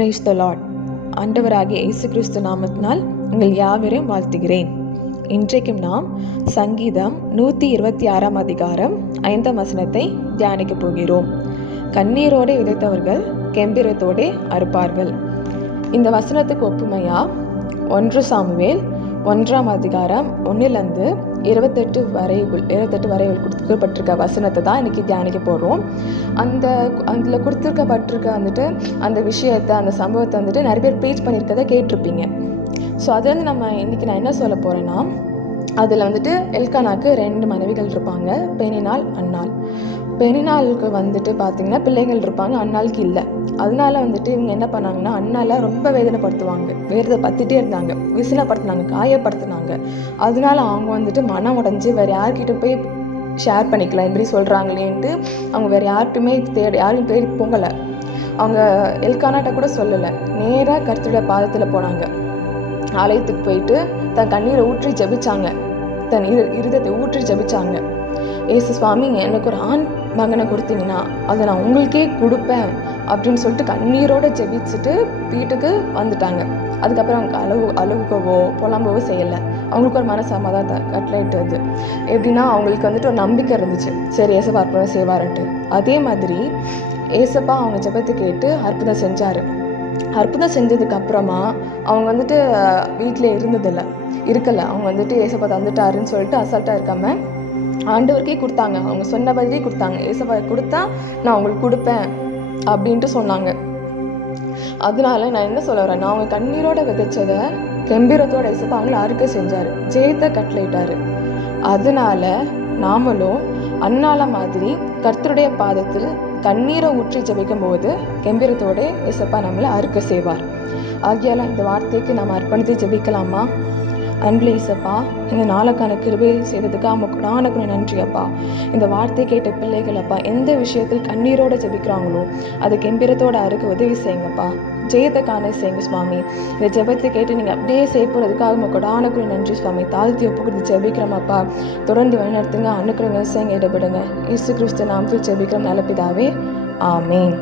Praise the Lord. ஆண்டவராகிய இயேசு கிறிஸ்து நாமத்தினால் உங்கள் யாவரையும் வாழ்த்துகிறேன். இன்றைக்கும் நாம் சங்கீதம் 126 அதிகாரம் 5 வசனத்தை தியானிக்கப் போகிறோம். கண்ணீரோடு விதைத்தவர்கள் கெம்பீரத்தோடு அறுப்பார்கள். இந்த வசனத்துக்கு ஒப்புமையா 1 சாமுவேல் 1 அதிகாரம் 1 28 வரை கொடுத்துருக்கப்பட்டிருக்க வசனத்தை தான் இன்றைக்கி தியானிக்க போகிறோம். அதில் கொடுத்துருக்கப்பட்டிருக்க அந்த விஷயத்தை, அந்த சம்பவத்தை நிறைய பேர் ப்ரீச் பண்ணியிருக்கதை கேட்டிருப்பீங்க. ஸோ அதுலேருந்து நான் என்ன சொல்ல போகிறேன்னா, அதில் எல்கானாக்கு 2 மனைவிகள் இருப்பாங்க, பெனினாள், அன்னாள். பெனினாளுக்கு பார்த்திங்கன்னா பிள்ளைகள் இருப்பாங்க, அன்னாளுக்கு இல்லை. அதனால இவங்க என்ன பண்ணாங்கன்னா, அண்ணால ரொம்ப வேதனைப்படுத்திட்டே இருந்தாங்க, விசிலப்படுத்தினாங்க, காயப்படுத்தினாங்க. அதனால அவங்க மனம் உடைஞ்சு வேறு யார்கிட்ட போய் ஷேர் பண்ணிக்கலாம் இப்படி சொல்கிறாங்களேன்ட்டு அவங்க வேறு யாரையும் தேடி போகலை. அவங்க எல்கானாட்ட கூட சொல்லலை, நேராக கர்த்தருடைய பாதத்தில் போனாங்க. ஆலயத்துக்கு போயிட்டு தன் கண்ணீரை ஊற்றி ஜெபிச்சாங்க, தன் இருதயத்தை ஊற்றி ஜெபிச்சாங்க. ஏசு சுவாமி, எனக்கு ஒரு ஆண் மகனை கொடுத்தீங்கன்னா அதை நான் உங்களுக்கே கொடுப்பேன் அப்படின்னு சொல்லிட்டு கண்ணீரோடு ஜெபிச்சுட்டு வீட்டுக்கு வந்துட்டாங்க. அதுக்கப்புறம் அவங்க அழுகவோ புலம்பவோ செய்யலை. அவங்களுக்கு ஒரு மனசமாதான் கட்டளையிட்டது. எப்படின்னா, அவங்களுக்கு ஒரு நம்பிக்கை இருந்துச்சு, சரி ஏசப்பா அற்புதம் செய்வார்ன்ட்டு. அதே மாதிரி ஏசப்பா அவங்க ஜெபத்தை கேட்டு அற்புதம் செஞ்சார். அற்புதம் செஞ்சதுக்கு அப்புறமா அவங்க வீட்டில் இருக்கலை. அவங்க ஏசப்பா தந்துட்டாருன்னு சொல்லிட்டு அசால்ட்டாக இருக்காம ஆண்டவருக்கே கொடுத்தாங்க. அவங்க சொன்ன பதிலே கொடுத்தாங்க. ஏசப்பா கொடுத்தா நான் அவங்களுக்கு கொடுப்பேன் அப்படின்ட்டு சொன்னாங்க. அதனால நான் என்ன சொல்ல வரேன்னா, அவங்க கண்ணீரோட விதைச்சதை கெம்பீரத்தோட ஏசப்பா அவங்கள அறுக்க செஞ்சார், ஜெயத்தை கட்டளையிட்டாரு. அதனால நாமளும் அன்னால மாதிரி கர்த்தருடைய பாதத்தில் கண்ணீரை ஊற்றி ஜெபிக்கும் போது கெம்பீரத்தோட ஏசப்பா நம்மளை அறுக்க செய்வார். ஆகியால இந்த வார்த்தைக்கு நாம் அர்ப்பணித்து ஜெபிக்கலாமா? அன்புள்ள ஏசப்பா, இந்த நாளுக்கான கிருபை செய்ததுக்கு அவனுக்கு நன்றி அப்பா. இந்த வார்த்தை கேட்ட பிள்ளைகள் அப்பா, எந்த விஷயத்தில் கண்ணீரோடு ஜெபிக்கிறாங்களோ அது கெம்பீரத்தோட அறுக்க உதவி செய்யுங்கப்பா. ஜெயத்தை காண செய்யுங்க சுவாமி. இந்த ஜெபத்தை கேட்டு நீங்கள் அப்படியே செய்ய போகிறதுக்காக அவனுக்கு நன்றி சுவாமி. தாழ்த்தி ஒப்புக்கிறது ஜெபிக்கிறோமாப்பா. தொடர்ந்து வழிநடத்துங்க, அனுக்கிறவங்க செய்யுங்க, இடப்படுங்க. இயேசு கிறிஸ்து நாமத்தில் ஜெபிக்கிறோம் நல்ல பிதாவே, ஆமேன்.